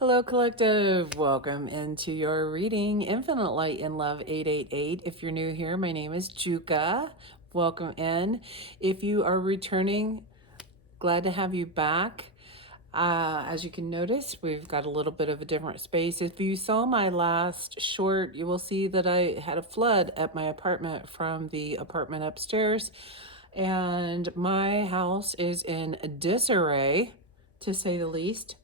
Hello, collective. Welcome into your reading, Infinite Light in Love 888. If you're new here, my name is Juka. Welcome in. If you are returning, glad to have you back. As you can notice, we've got a little bit of a different space. If you saw my last short, you will see that I had a flood at my apartment from the apartment upstairs. And my house is in disarray, to say the least.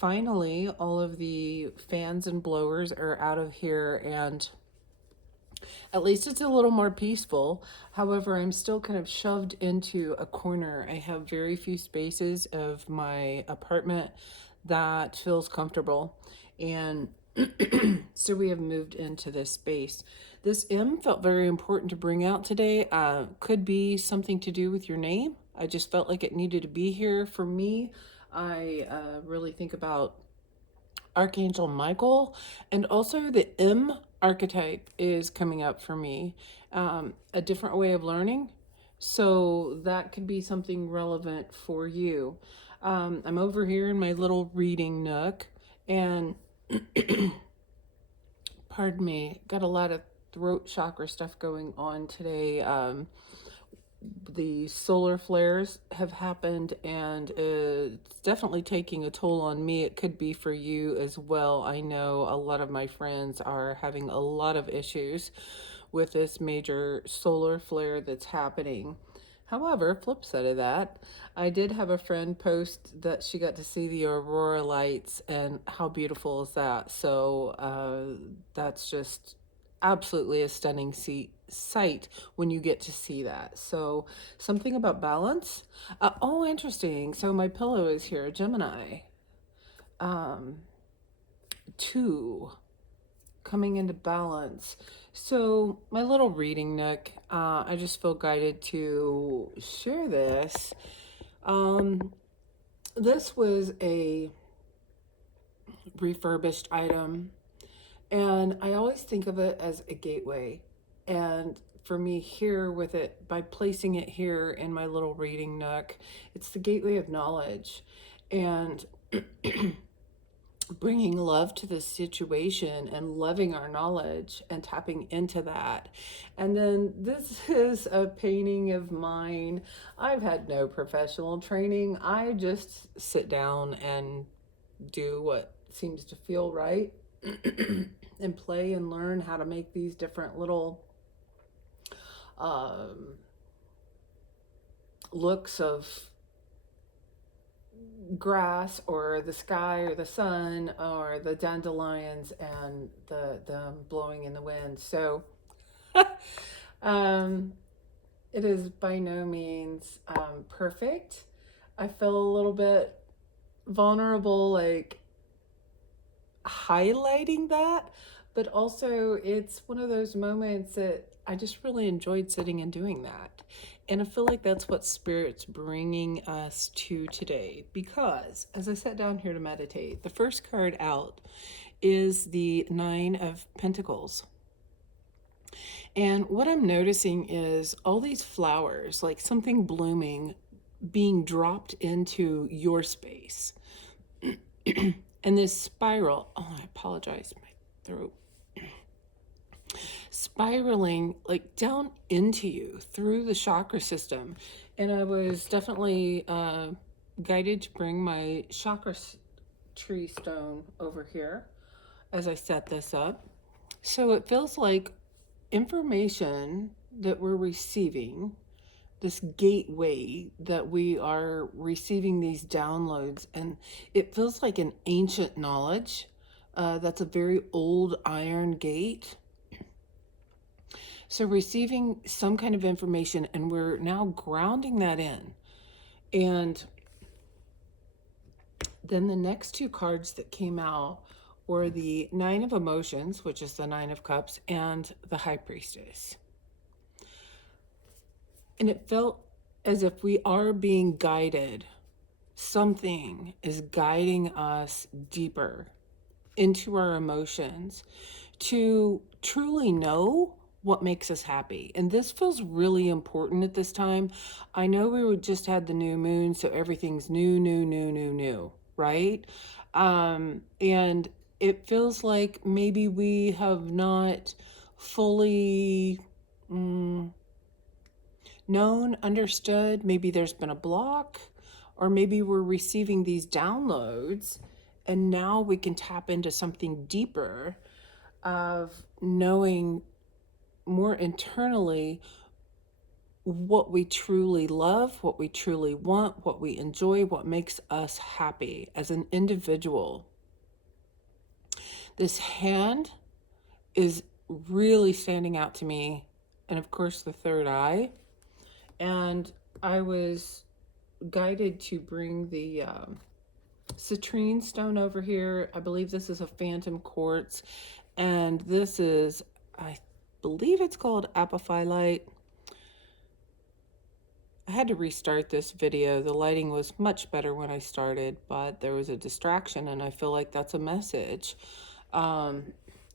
Finally, all of the fans and blowers are out of here, and at least it's a little more peaceful. However, I'm still kind of shoved into a corner. I have very few spaces of my apartment that feels comfortable, and so we have moved into this space. This M felt very important to bring out today. Could be something to do with your name. I just felt like it needed to be here for me. I really think about Archangel Michael, and also the M archetype is coming up for me. A different way of learning. So that could be something relevant for you. I'm over here in my little reading nook, and pardon me, got a lot of throat chakra stuff going on today. The solar flares have happened, and it's definitely taking a toll on me. It could be for you as well. I know a lot of my friends are having a lot of issues with this major solar flare that's happening. However, flip side of that, I did have a friend post that she got to see the aurora lights, and how beautiful is that? So that's just absolutely a stunning sight when you get to see that. So something about balance. Oh, interesting. So my pillow is here, Gemini. Um, 2 coming into balance. So my little reading nook, I just feel guided to share this. This was a refurbished item, and I always think of it as a gateway. And for me, here with it, by placing it here in my little reading nook, it's the gateway of knowledge. And bringing love to the situation and loving our knowledge and tapping into that. And then this is a painting of mine. I've had no professional training. I just sit down and do what seems to feel right and play and learn how to make these different little um, looks of grass or the sky or the sun or the dandelions and the blowing in the wind. So um, it is by no means perfect. I feel a little bit vulnerable, like highlighting that, but also it's one of those moments that I just really enjoyed sitting and doing that. And I feel like that's what Spirit's bringing us to today, because as I sat down here to meditate, the first card out is the Nine of Pentacles. And what I'm noticing is all these flowers, like something blooming, being dropped into your space. And this spiral, oh, I apologize, my throat, spiraling like down into you through the chakra system. And I was definitely guided to bring my chakra tree stone over here as I set this up. So it feels like information that we're receiving, this gateway that we are receiving these downloads, and it feels like an ancient knowledge. That's a very old iron gate. So receiving some kind of information, and we're now grounding that in. And then the next two cards that came out were the Nine of Emotions, which is the Nine of Cups, and the High Priestess. And it felt as if we are being guided. Something is guiding us deeper into our emotions to truly know what makes us happy. And this feels really important at this time. I know we just had the new moon, so everything's new, right? And it feels like maybe we have not fully known, understood. Maybe there's been a block, or maybe we're receiving these downloads, and now we can tap into something deeper of knowing more internally what we truly love, what we truly want, what we enjoy, what makes us happy as an individual. This hand is really standing out to me, and of course, the third eye. And I was guided to bring the citrine stone over here. I believe this is a phantom quartz, and this is, I believe it's called apophyllite. I had to restart this video. The lighting was much better when I started, but there was a distraction, and I feel like that's a message.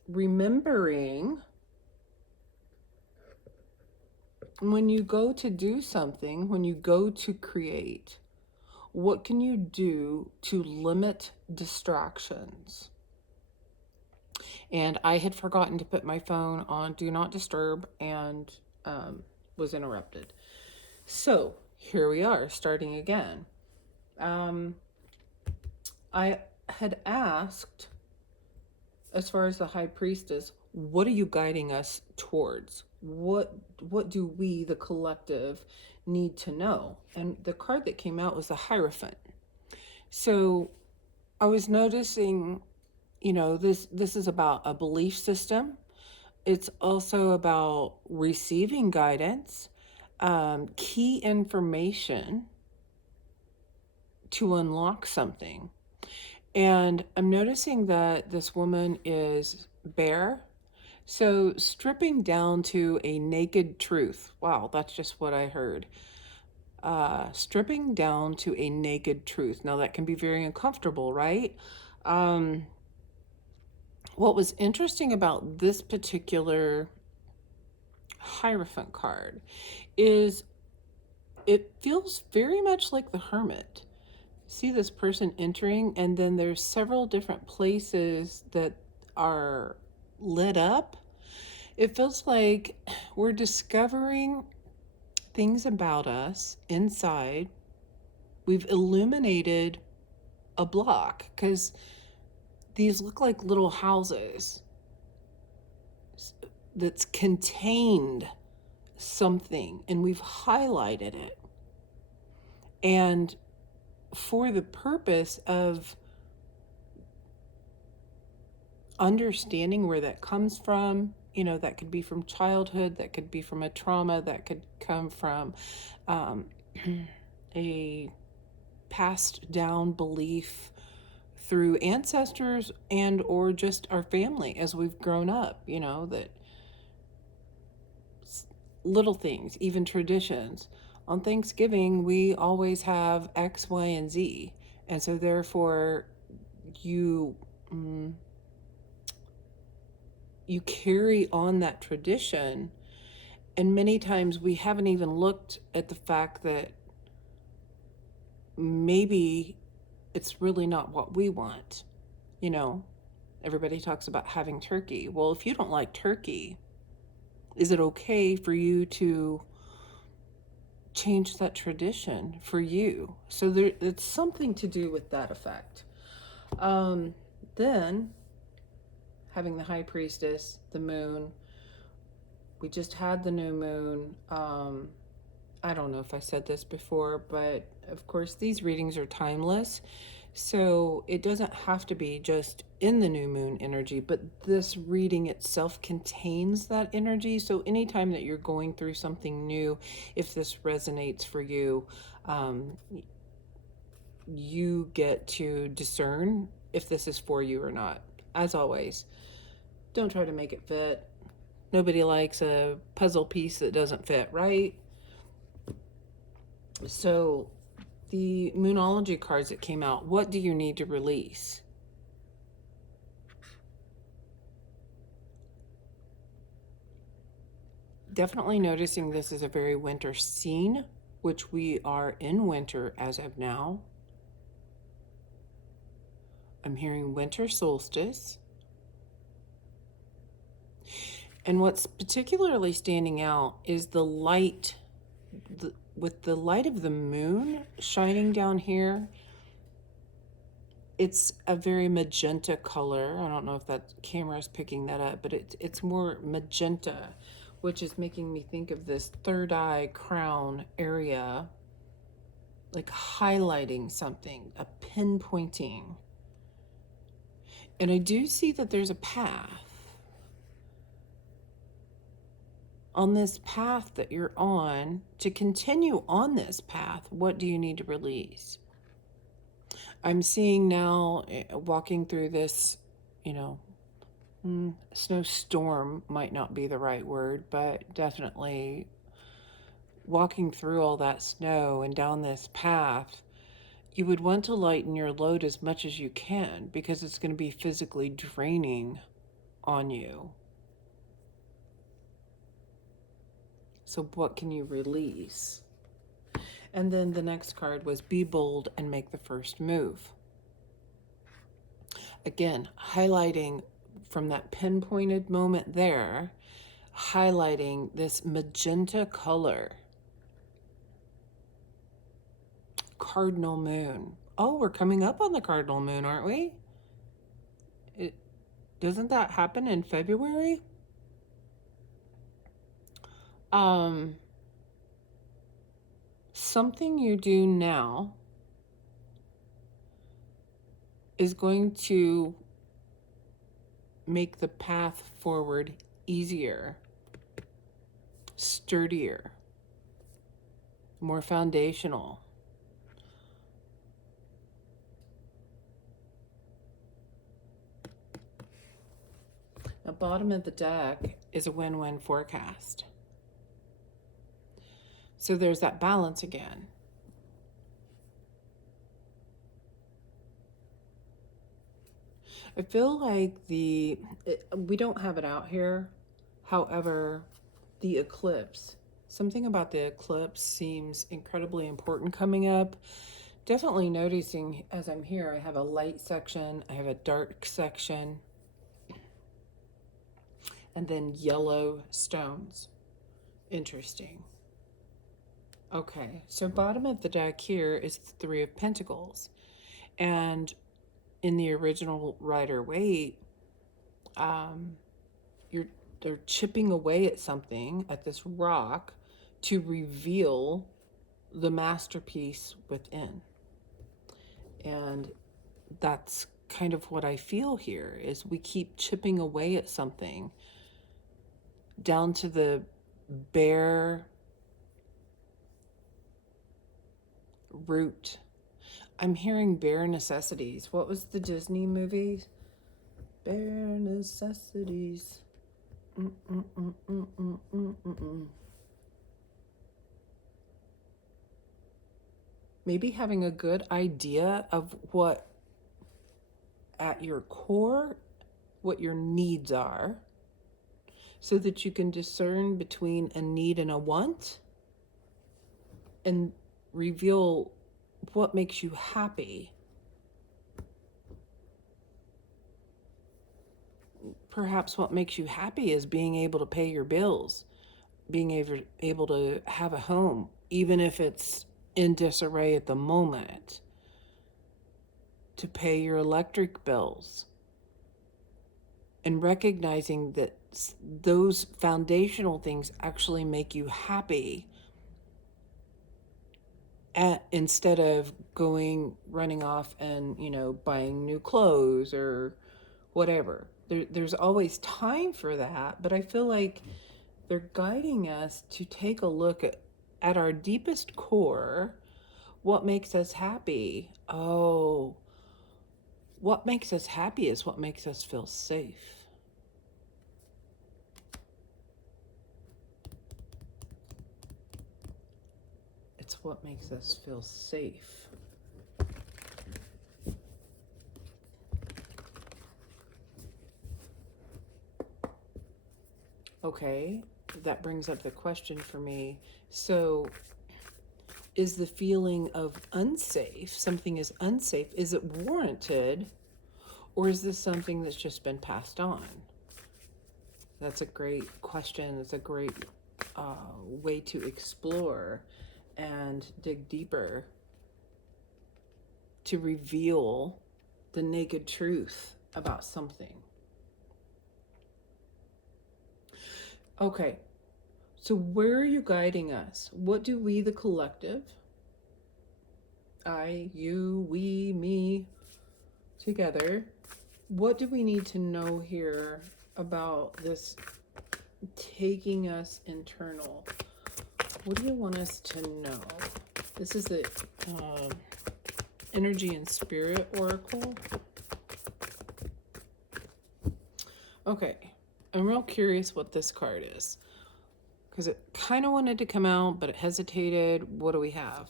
Remembering when you go to do something, when you go to create, what can you do to limit distractions? And I had forgotten to put my phone on Do Not Disturb and was interrupted. So here we are, starting again. I had asked, as far as the high priestess, what are you guiding us towards? What do we, the collective, need to know? And the card that came out was the Hierophant. So I was noticing, this is about a belief system. It's also about receiving guidance, key information to unlock something. And I'm noticing that this woman is bare. So stripping down to a naked truth. Wow, that's just what I heard. Stripping down to a naked truth. Now that can be very uncomfortable, right? What was interesting about this particular Hierophant card is it feels very much like the Hermit. See this person entering, and then there's several different places that are lit up. It feels like we're discovering things about us inside. We've illuminated a block, because these look like little houses that's contained something, and we've highlighted it. And for the purpose of understanding where that comes from, that could be from childhood, that could be from a trauma, that could come from a passed down belief through ancestors and or just our family as we've grown up, that little things, even traditions. On Thanksgiving, we always have X, Y, and Z. And so therefore, you carry on that tradition. And many times we haven't even looked at the fact that maybe it's really not what we want. Everybody talks about having turkey. Well, if you don't like turkey, is it okay for you to change that tradition for you? So it's something to do with that effect. Then having the high priestess, the moon. We just had the new moon. I don't know if I said this before, but of course these readings are timeless. So it doesn't have to be just in the new moon energy, but this reading itself contains that energy. So anytime that you're going through something new, if this resonates for you, you get to discern if this is for you or not. As always, don't try to make it fit. Nobody likes a puzzle piece that doesn't fit, right? So the Moonology cards that came out, what do you need to release? Definitely noticing this is a very winter scene, which we are in winter as of now. I'm I'm hearing winter solstice. And what's particularly standing out is the light, with the light of the moon shining down here. It's a very magenta color. I don't know if that camera is picking that up, but it's more magenta, which is making me think of this third eye crown area, like highlighting something, a pinpointing. And I do see that there's a path. On this path that you're on, to continue on this path, what do you need to release? I'm seeing now, walking through this, snowstorm might not be the right word, but definitely walking through all that snow and down this path, you would want to lighten your load as much as you can, because it's going to be physically draining on you. So what can you release? And then the next card was be bold and make the first move. Again, highlighting from that pinpointed moment there, highlighting this magenta color. Cardinal moon. Oh, we're coming up on the cardinal moon, aren't we? Doesn't that happen in February? Something you do now is going to make the path forward easier, sturdier, more foundational. The bottom of the deck is a win-win forecast. So there's that balance again. I feel like we don't have it out here. However, the eclipse, something about the eclipse seems incredibly important coming up. Definitely noticing as I'm here, I have a light section, I have a dark section, and then yellow stones. Interesting. Okay, so bottom of the deck here is the Three of Pentacles. And in the original Rider-Waite, they're chipping away at something, at this rock, to reveal the masterpiece within. And that's kind of what I feel here, is we keep chipping away at something down to the bare root. I'm hearing bare necessities. What was the Disney movie? Bare necessities. Maybe having a good idea of what, at your core, what your needs are, so that you can discern between a need and a want, and reveal what makes you happy. Perhaps what makes you happy is being able to pay your bills, being able to have a home, even if it's in disarray at the moment, to pay your electric bills, and recognizing that those foundational things actually make you happy, instead of running off and, buying new clothes or whatever. There's always time for that, but I feel like they're guiding us to take a look at our deepest core. What makes us happy? Oh, what makes us happy is what makes us feel safe. It's what makes us feel safe. Okay, that brings up the question for me. So, is the feeling of unsafe, something is unsafe, is it warranted, Or is this something that's just been passed on? That's a great question. It's a great way to explore and dig deeper to reveal the naked truth about something. Okay, so where are you guiding us? What do we, the collective, I, you, we, me, together, what do we need to know here about this taking us internal? What do you want us to know? This is the Energy and Spirit Oracle. Okay, I'm real curious what this card is, because it kind of wanted to come out, but it hesitated. What do we have?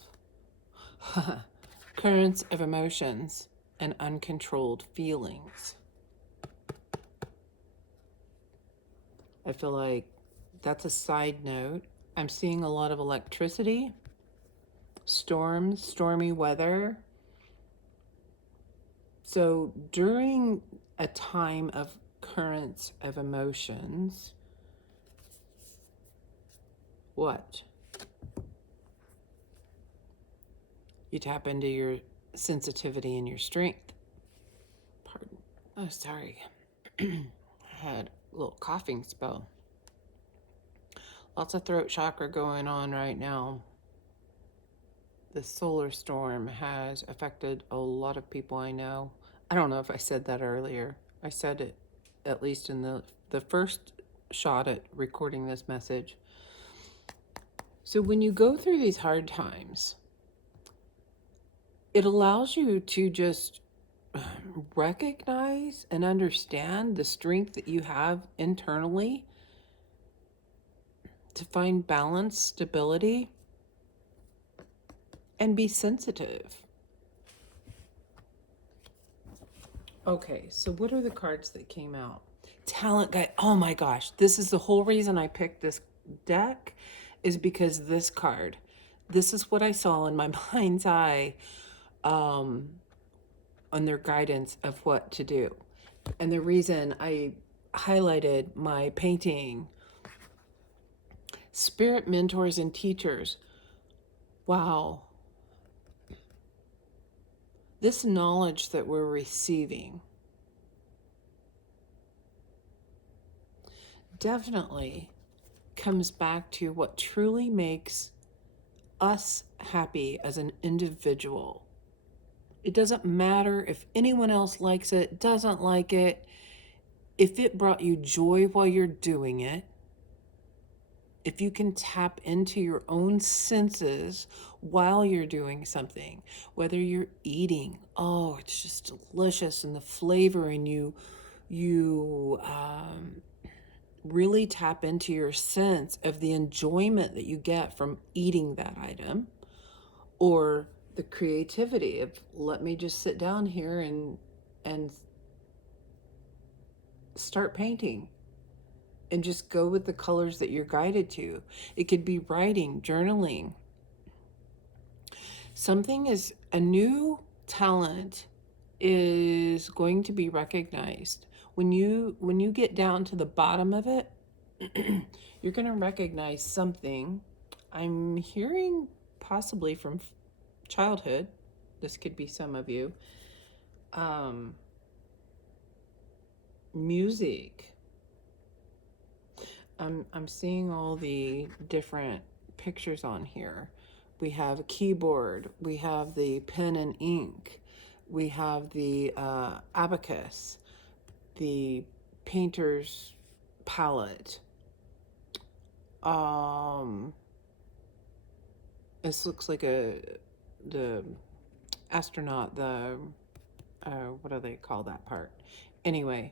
Currents of emotions and uncontrolled feelings. I feel like that's a side note. I'm seeing a lot of electricity, storms, stormy weather. So during a time of currents of emotions, what? You tap into your sensitivity and your strength. Pardon. Oh, sorry. I had a little coughing spell. Lots of throat chakra going on right now. The solar storm has affected a lot of people I know. I don't know if I said that earlier. I said it at least in the first shot at recording this message. So when you go through these hard times, it allows you to just recognize and understand the strength that you have internally to find balance, stability, and be sensitive. Okay, so what are the cards that came out? Talent guide. Oh my gosh, this is the whole reason I picked this deck, is because this card. This is what I saw in my mind's eye on their guidance of what to do. And the reason I highlighted my painting, spirit mentors and teachers. Wow. This knowledge that we're receiving definitely comes back to what truly makes us happy as an individual. It doesn't matter if anyone else likes it, doesn't like it. If it brought you joy while you're doing it, if you can tap into your own senses while you're doing something, whether you're eating, oh, it's just delicious, and the flavor, and you really tap into your sense of the enjoyment that you get from eating that item, or the creativity of, let me just sit down here and start painting and just go with the colors that you're guided to. It could be writing, journaling. Something is a new talent is going to be recognized. When you get down to the bottom of it, you're going to recognize something. I'm hearing possibly from childhood. This could be some of you. Music. I'm seeing all the different pictures on here. We have a keyboard. We have the pen and ink. We have the abacus, the painter's palette. This looks like the astronaut, the what do they call that part? Anyway,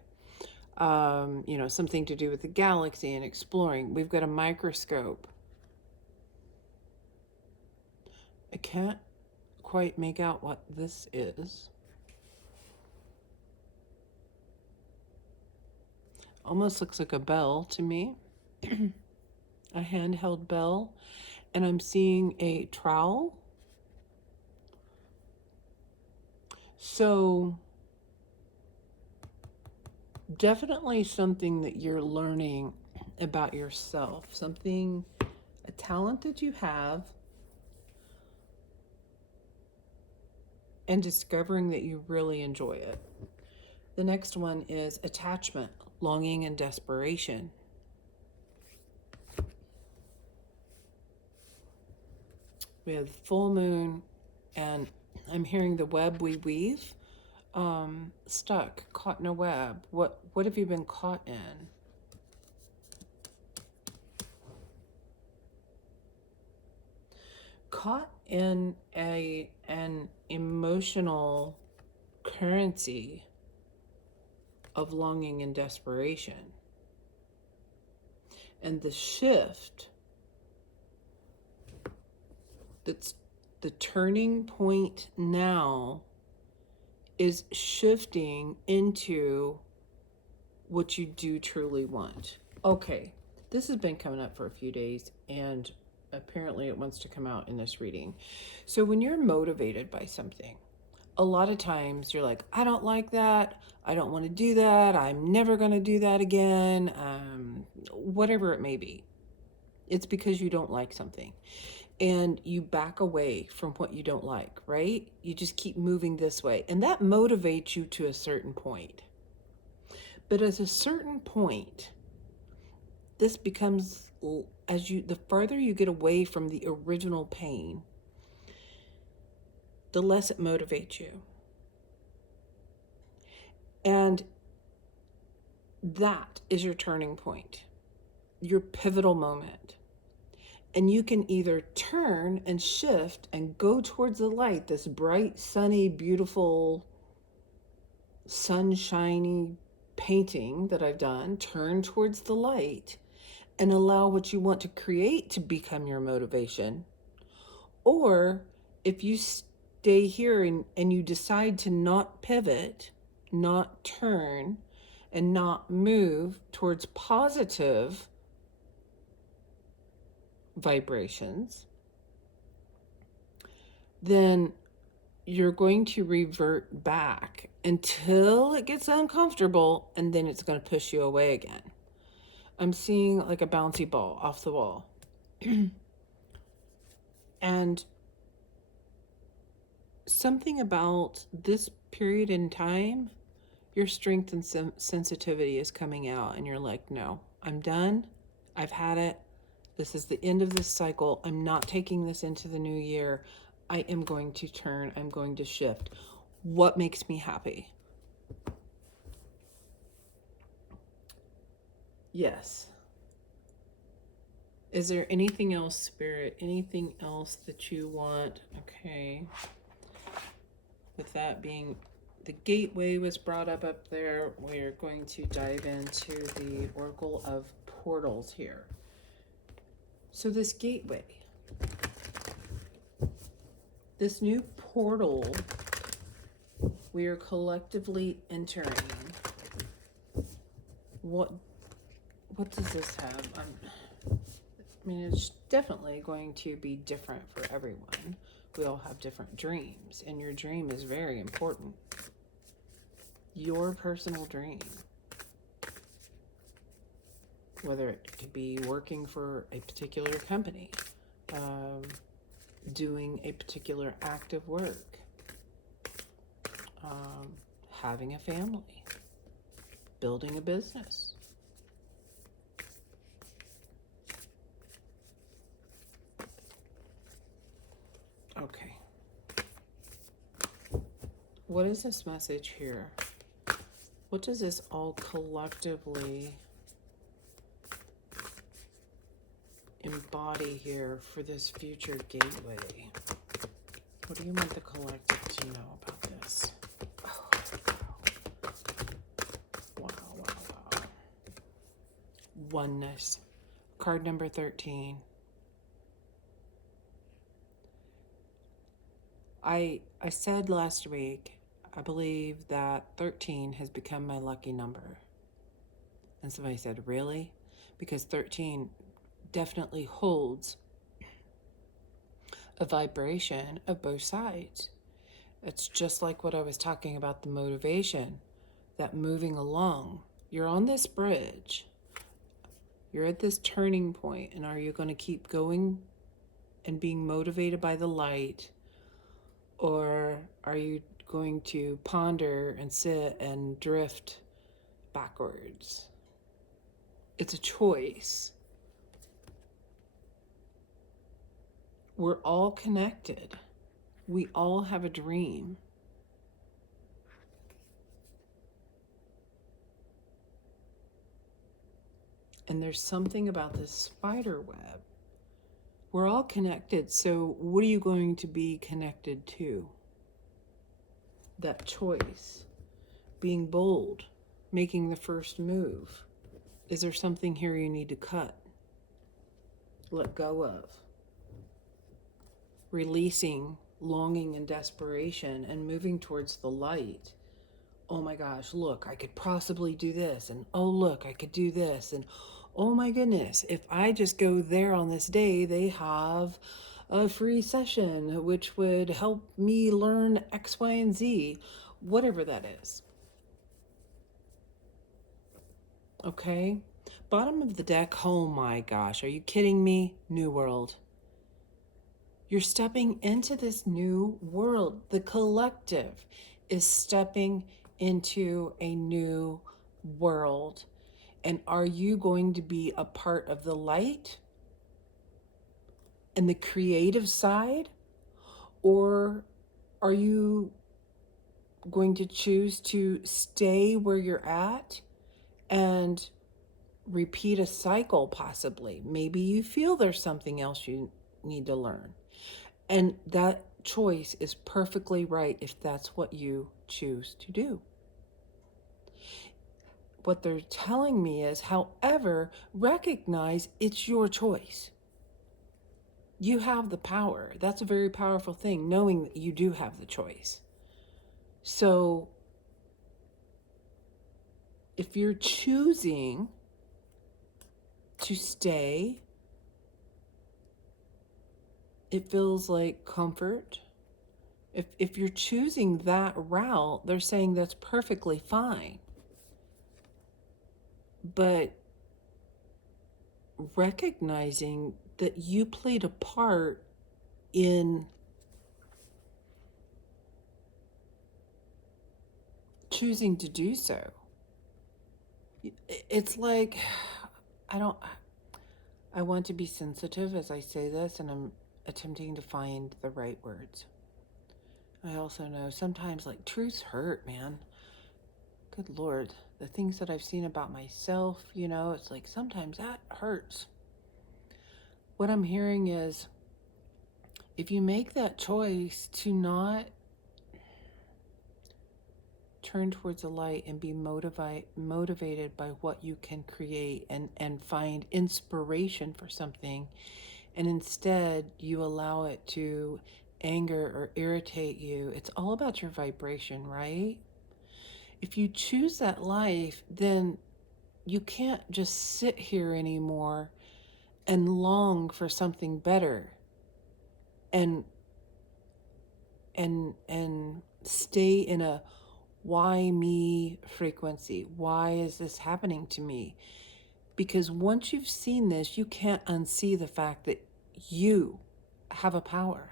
something to do with the galaxy and exploring. We've got a microscope. I can't quite make out what this is. Almost looks like a bell to me. A handheld bell. And I'm seeing a trowel. So Definitely something that you're learning about yourself, something, a talent that you have, and discovering that you really enjoy it. The next one is attachment, longing, and desperation. We have full moon, and I'm hearing the web we weave. Stuck, caught in a web. What have you been caught in? Caught in an emotional currency of longing and desperation. And the shift, that's the turning point now, is shifting into what you do truly want. Okay, this has been coming up for a few days, and apparently it wants to come out in this reading. So when you're motivated by something, a lot of times you're like, I don't like that. I don't want to do that. I'm never going to do that again. Whatever it may be. It's because you don't like something. And you back away from what you don't like, right? You just keep moving this way. And that motivates you to a certain point. But at a certain point, this becomes, the farther you get away from the original pain, the less it motivates you. And that is your turning point, your pivotal moment. And you can either turn and shift and go towards the light, this bright, sunny, beautiful, sunshiny painting that I've done, turn towards the light and allow what you want to create to become your motivation. Or if you stay here and you decide to not pivot, not turn, and not move towards positive vibrations, then you're going to revert back until it gets uncomfortable, and then it's going to push you away again. I'm seeing like a bouncy ball off the wall. And something about this period in time, your strength and sensitivity is coming out, and you're like, no, I'm done. I've had it. This is the end of this cycle. I'm not taking this into the new year. I am going to turn. I'm going to shift. What makes me happy? Yes. Is there anything else, Spirit? Anything else that you want? Okay. With that being, the gateway was brought up there. We're going to dive into the Oracle of Portals here. So this gateway, this new portal we are collectively entering. What does this have? I mean, it's definitely going to be different for everyone. We all have different dreams, and your dream is very important. Your personal dream. Whether it could be working for a particular company, doing a particular act of work, having a family, building a business. Okay. What is this message here? What does this all collectively embody here for this future gateway? What do you want the collective to know about this? Oh, wow. Wow. Oneness. Card number 13. I said last week, I believe that 13 has become my lucky number. And somebody said, really? Because 13 definitely holds a vibration of both sides. It's just like what I was talking about, the motivation, that moving along. You're on this bridge. You're at this turning point, and are you going to keep going and being motivated by the light, or are you going to ponder and sit and drift backwards? It's a choice. We're all connected. We all have a dream. And there's something about this spider web. We're all connected, so what are you going to be connected to? That choice. Being bold. Making the first move. Is there something here you need to cut? Let go of? Releasing longing and desperation and moving towards the light. Oh my gosh, look, I could possibly do this. And oh, look, I could do this. And oh my goodness, if I just go there on this day, they have a free session which would help me learn X, Y, and Z, whatever that is. Okay? Bottom of the deck, oh my gosh, are you kidding me? New world. You're stepping into this new world. The collective is stepping into a new world. And are you going to be a part of the light and the creative side? Or are you going to choose to stay where you're at and repeat a cycle possibly? Maybe you feel there's something else you need to learn. And that choice is perfectly right if that's what you choose to do. What they're telling me is, however, recognize it's your choice. You have the power. That's a very powerful thing, knowing that you do have the choice. So if you're choosing to stay, it feels like comfort. If you're choosing that route, they're saying that's perfectly fine. But recognizing that you played a part in choosing to do so. It's like, I want to be sensitive as I say this, and I'm attempting to find the right words. I also know sometimes, like, truths hurt, man. Good Lord. The things that I've seen about myself, it's like sometimes that hurts. What I'm hearing is, if you make that choice to not turn towards the light and be motivated by what you can create and find inspiration for something, and instead you allow it to anger or irritate you, it's all about your vibration, right? If you choose that life, then you can't just sit here anymore and long for something better and stay in a why me frequency. Why is this happening to me? Because once you've seen this, you can't unsee the fact that you have a power.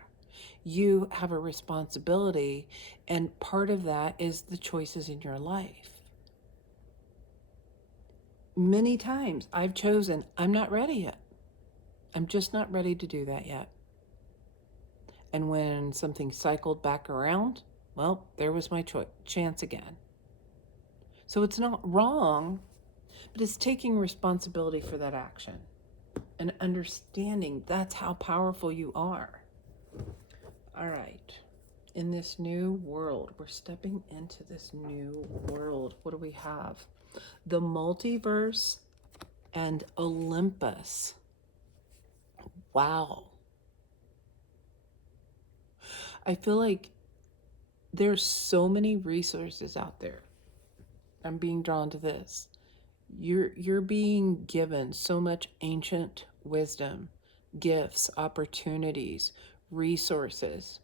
You have a responsibility, and part of that is the choices in your life. Many times I've chosen, I'm not ready yet. I'm just not ready to do that yet. And when something cycled back around, well, there was my chance again. So it's not wrong, but it's taking responsibility for that action and understanding that's how powerful you are. All right. In this new world, we're stepping into this new world. What do we have? The multiverse and Olympus. Wow. I feel like there's so many resources out there. I'm being drawn to this. You're being given so much ancient wisdom, gifts, opportunities, resources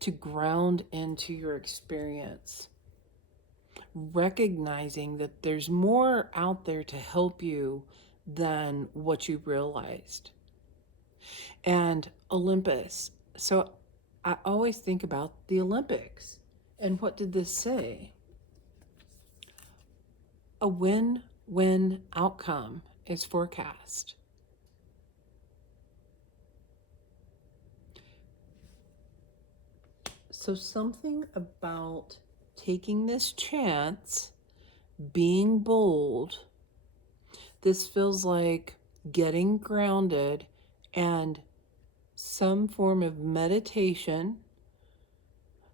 to ground into your experience. recognizing that there's more out there to help you than what you realized. And Olympus. So I always think about the Olympics. And what did this say? A win-win outcome is forecast. So something about taking this chance, being bold, this feels like getting grounded and some form of meditation.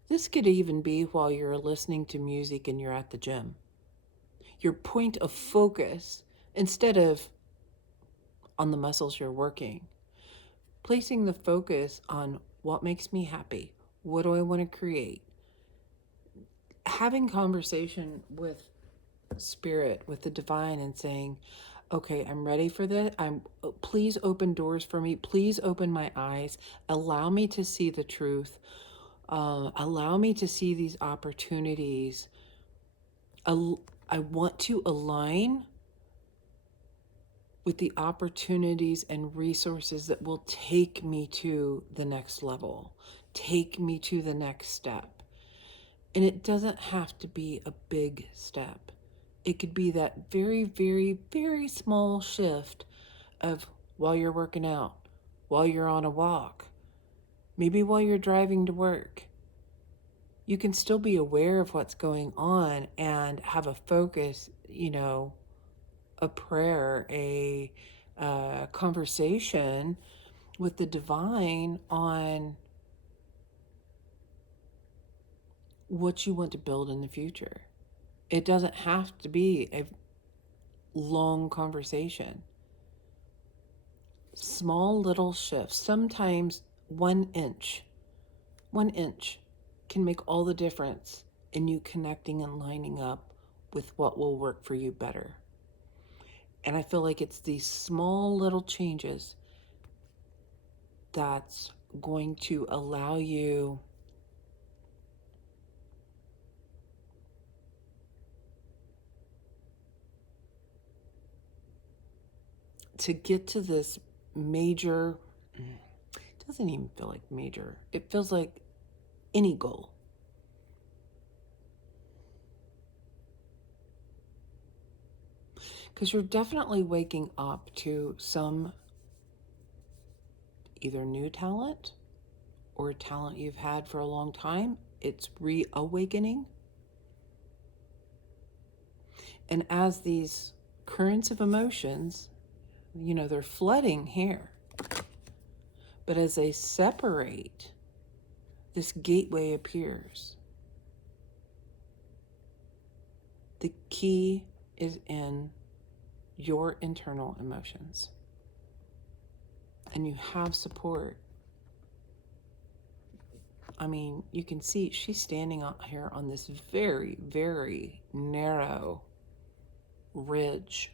This could even be while you're listening to music and you're at the gym. Your point of focus, instead of on the muscles you're working, placing the focus on what makes me happy, what do I want to create, having conversation with spirit, with the divine, and saying, okay, I'm ready for this. Please open doors for me. Please open my eyes. Allow me to see the truth. Allow me to see these opportunities. I want to align with the opportunities and resources that will take me to the next level, take me to the next step. And it doesn't have to be a big step. It could be that very, very, very small shift of while you're working out, while you're on a walk, maybe while you're driving to work. You can still be aware of what's going on and have a focus, a prayer, a conversation with the divine on what you want to build in the future. It doesn't have to be a long conversation. Small little shifts, sometimes 1 inch can make all the difference in you connecting and lining up with what will work for you better. And I feel like it's these small little changes that's going to allow you to get to this major, it doesn't even feel like major. It feels like any goal. Because you're definitely waking up to some either new talent or talent you've had for a long time. It's reawakening. And as these currents of emotions, they're flooding here. But as they separate, this gateway appears. The key is in your internal emotions. And you have support. I mean, you can see she's standing out here on this very, very narrow ridge.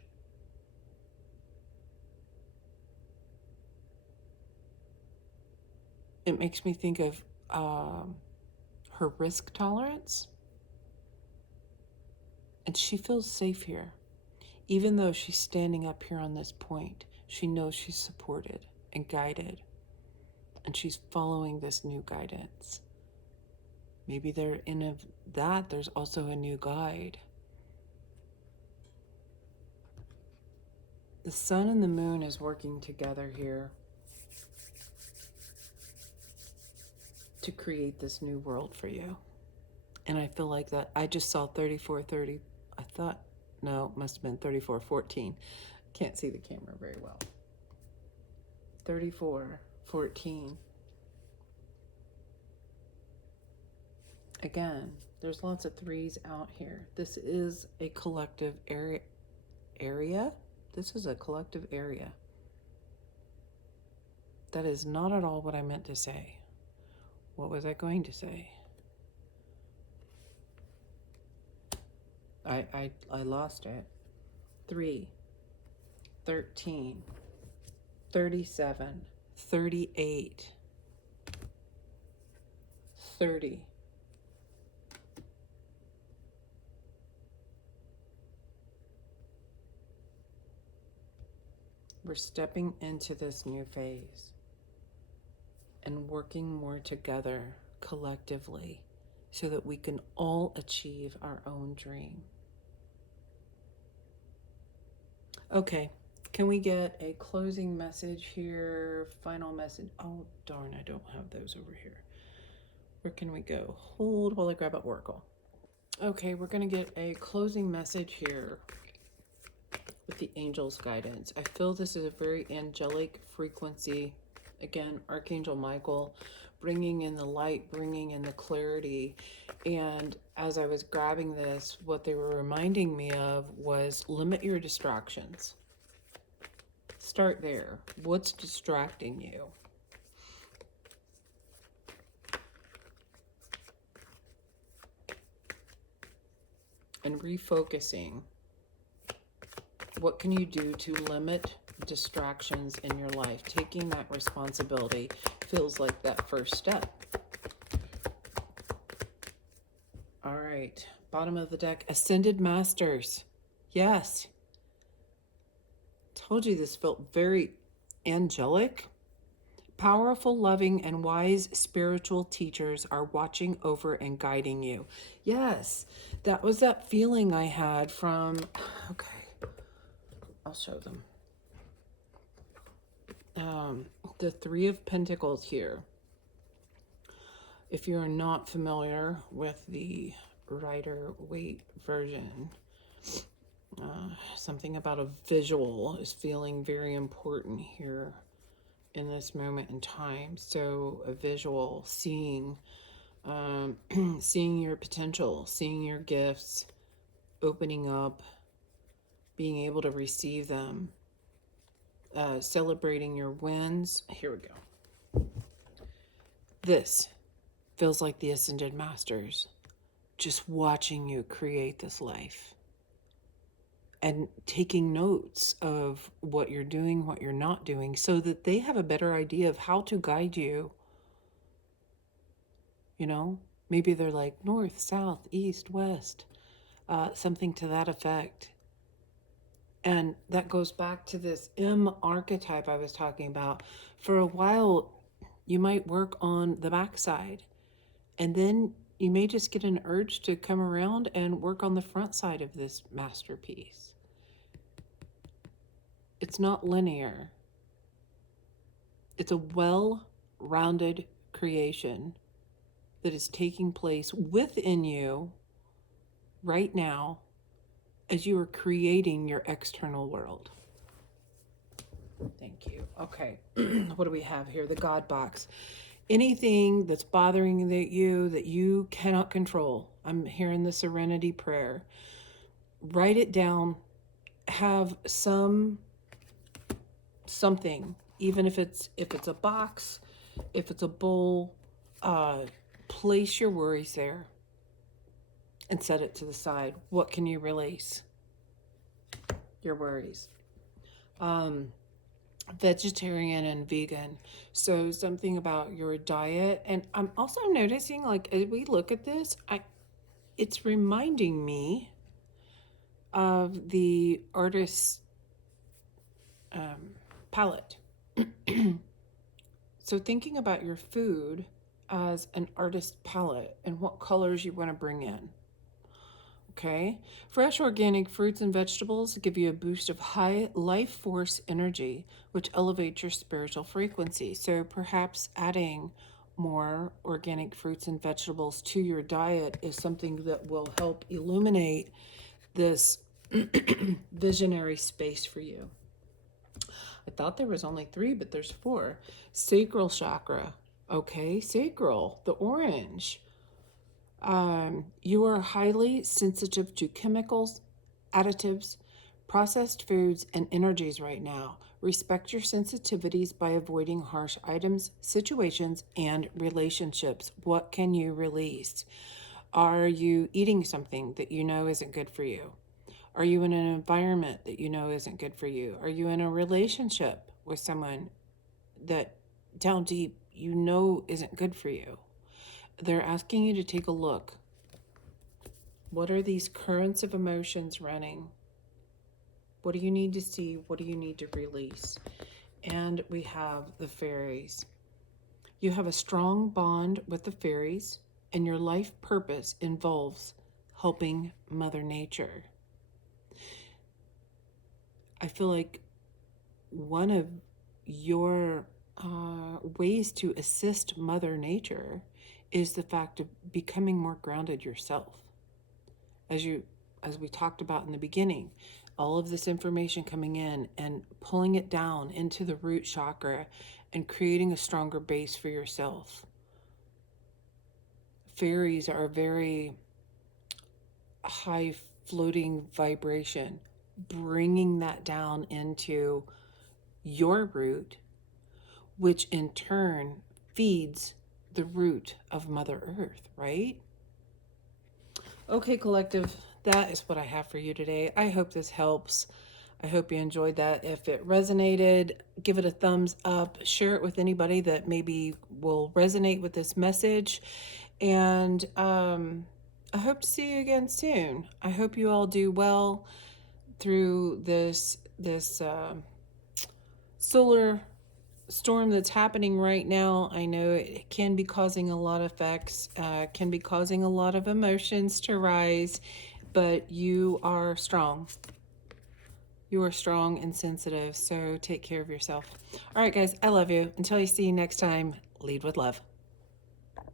It makes me think of her risk tolerance. And she feels safe here. Even though she's standing up here on this point, she knows she's supported and guided. And she's following this new guidance. Maybe there's also a new guide. The sun and the moon is working together here to create this new world for you. And I feel like that. I just saw 3430. I thought, no, it must have been 3414. Can't see the camera very well. 3414. Again, there's lots of threes out here. This is a collective area. This is a collective area. That is not at all what I meant to say. What was I going to say? I lost it. 3, 13, 37, 38, 30. We're stepping into this new phase and working more together collectively so that we can all achieve our own dream. Okay, can we get a closing message here? Final message. Oh, darn, I don't have those over here. Where can we go? Hold while I grab up Oracle. Okay, we're going to get a closing message here with the angel's guidance. I feel this is a very angelic frequency. Again, Archangel Michael bringing in the light, bringing in the clarity. And as I was grabbing this, what they were reminding me of was limit your distractions. Start there. What's distracting you? And refocusing. What can you do to limit distractions in your life? Taking that responsibility feels like that first step. All right, bottom of the deck, Ascended Masters. Yes. Told you this felt very angelic. Powerful, loving, and wise spiritual teachers are watching over and guiding you. Yes, that was that feeling I had from, okay, I'll show them. The Three of Pentacles here. If you're not familiar with the Rider-Waite version, something about a visual is feeling very important here in this moment in time. So a visual, seeing, seeing your potential, seeing your gifts, opening up, being able to receive them, celebrating your wins. Here we go. This feels like the Ascended Masters just watching you create this life and taking notes of what you're doing, what you're not doing, so that they have a better idea of how to guide you. You know, maybe they're like north, south, east, west, something to that effect. And that goes back to this M archetype I was talking about. For a while, you might work on the backside, and then you may just get an urge to come around and work on the front side of this masterpiece. It's not linear. It's a well-rounded creation that is taking place within you right now as you are creating your external world. Thank you. Okay, what do we have here? The God box. Anything that's bothering you that you cannot control. I'm hearing the Serenity Prayer. Write it down. Have something, even if it's a box, if it's a bowl, place your worries there and set it to the side. What can you release? Your worries. Vegetarian and vegan. So something about your diet. And I'm also noticing, like, as we look at this, it's reminding me of the artist's palette. So thinking about your food as an artist palette and what colors you want to bring in. Okay, fresh organic fruits and vegetables give you a boost of high life force energy, which elevates your spiritual frequency. So perhaps adding more organic fruits and vegetables to your diet is something that will help illuminate this visionary space for you. I thought there was only 3, but there's 4. Sacral chakra. Okay, sacral, the orange. You are highly sensitive to chemicals, additives, processed foods, and energies right now. Respect your sensitivities by avoiding harsh items, situations, and relationships. What can you release? Are you eating something that you know isn't good for you? Are you in an environment that you know isn't good for you? Are you in a relationship with someone that down deep you know isn't good for you? They're asking you to take a look. What are these currents of emotions running What do you need to see? What do you need to release? And we have the fairies. You have a strong bond with the fairies, and your life purpose involves helping Mother Nature. I feel like one of your ways to assist Mother Nature is the fact of becoming more grounded yourself. As we talked about in the beginning, all of this information coming in and pulling it down into the root chakra and creating a stronger base for yourself. Fairies are a very high floating vibration, bringing that down into your root, which in turn feeds the root of Mother Earth, right? Okay, collective, that is what I have for you today. I hope this helps. I hope you enjoyed that. If it resonated, give it a thumbs up. Share it with anybody that maybe will resonate with this message. And I hope to see you again soon. I hope you all do well through this solar storm that's happening right now. I know it can be causing a lot of effects, can be causing a lot of emotions to rise, but you are strong. You are strong and sensitive, so take care of yourself. All right, guys, I love you. Until I see you next time, lead with love.